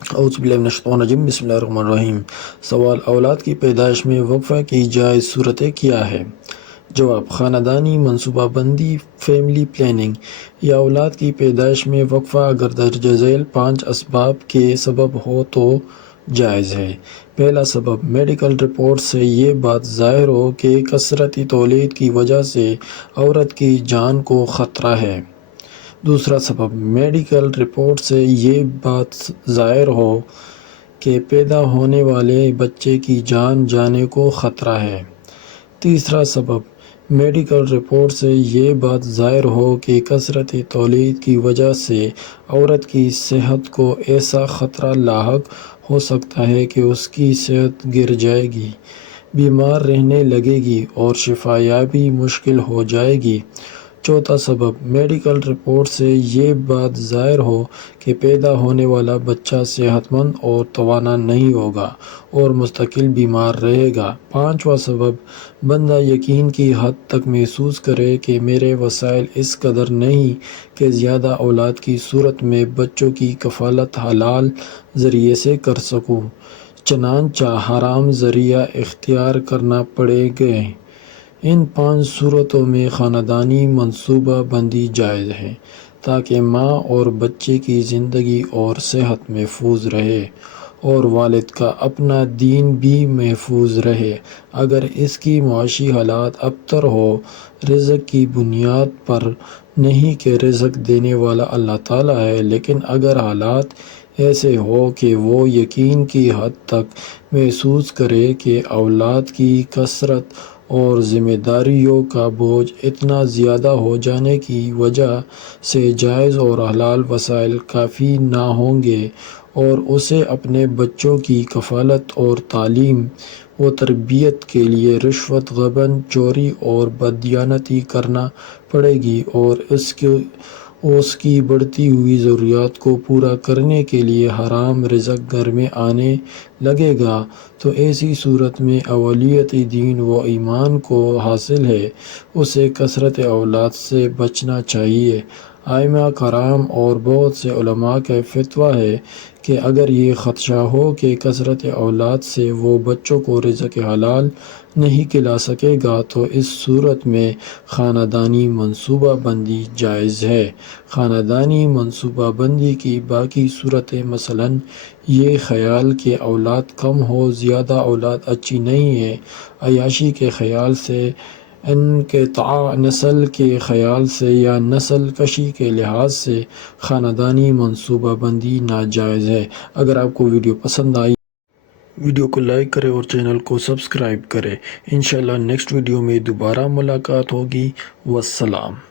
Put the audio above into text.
اعوذ باللہ من الشیطان الرجیم، بسم اللہ الرحمن الرحیم۔ سوال: اولاد کی پیدائش میں وقفہ کی جائز صورتیں کیا ہے؟ جواب: خاندانی منصوبہ بندی، فیملی پلاننگ یا اولاد کی پیدائش میں وقفہ اگر درج ذیل 5 اسباب کے سبب ہو تو جائز ہے۔ پہلا سبب: میڈیکل رپورٹ سے یہ بات ظاہر ہو کہ کثرتی تولید کی وجہ سے عورت کی جان کو خطرہ ہے۔ دوسرا سبب: میڈیکل رپورٹ سے یہ بات ظاہر ہو کہ پیدا ہونے والے بچے کی جان جانے کو خطرہ ہے۔ تیسرا سبب: میڈیکل رپورٹ سے یہ بات ظاہر ہو کہ کثرتی تولید کی وجہ سے عورت کی صحت کو ایسا خطرہ لاحق ہو سکتا ہے کہ اس کی صحت گر جائے گی، بیمار رہنے لگے گی اور شفا یابی مشکل ہو جائے گی۔ چوتھا سبب: میڈیکل رپورٹ سے یہ بات ظاہر ہو کہ پیدا ہونے والا بچہ صحت مند اور توانا نہیں ہوگا اور مستقل بیمار رہے گا۔ پانچواں سبب: بندہ یقین کی حد تک محسوس کرے کہ میرے وسائل اس قدر نہیں کہ زیادہ اولاد کی صورت میں بچوں کی کفالت حلال ذریعے سے کر سکوں، چنانچہ حرام ذریعہ اختیار کرنا پڑے گا۔ ان 5 صورتوں میں خاندانی منصوبہ بندی جائز ہے تاکہ ماں اور بچے کی زندگی اور صحت محفوظ رہے اور والد کا اپنا دین بھی محفوظ رہے۔ اگر اس کی معاشی حالت ابتر ہو، رزق کی بنیاد پر نہیں کہ رزق دینے والا اللہ تعالیٰ ہے، لیکن اگر حالات ایسے ہوں کہ وہ یقین کی حد تک محسوس کرے کہ اولاد کی کثرت اور ذمہ داریوں کا بوجھ اتنا زیادہ ہو جانے کی وجہ سے جائز اور حلال وسائل کافی نہ ہوں گے اور اسے اپنے بچوں کی کفالت اور تعلیم و تربیت کے لیے رشوت، غبن، چوری اور بددیانتی کرنا پڑے گی اور اس کی بڑھتی ہوئی ضروریات کو پورا کرنے کے لیے حرام رزق گھر میں آنے لگے گا، تو ایسی صورت میں اولیت دین و ایمان کو حاصل ہے اسے کثرت اولاد سے بچنا چاہیے۔ ائمہ کرام اور بہت سے علماء کا فتویٰ ہے کہ اگر یہ خدشہ ہو کہ کثرت اولاد سے وہ بچوں کو رزق حلال نہیں کھلا سکے گا تو اس صورت میں خاندانی منصوبہ بندی جائز ہے۔ خاندانی منصوبہ بندی کی باقی صورتیں مثلاً یہ خیال کہ اولاد کم ہو، زیادہ اولاد اچھی نہیں ہے، عیاشی کے خیال سے، انقطاع نسل کے خیال سے یا نسل کشی کے لحاظ سے خاندانی منصوبہ بندی ناجائز ہے۔ اگر آپ کو ویڈیو پسند آئی، ویڈیو کو لائک کریں اور چینل کو سبسکرائب کریں۔ انشاءاللہ نیکسٹ ویڈیو میں دوبارہ ملاقات ہوگی۔ والسلام۔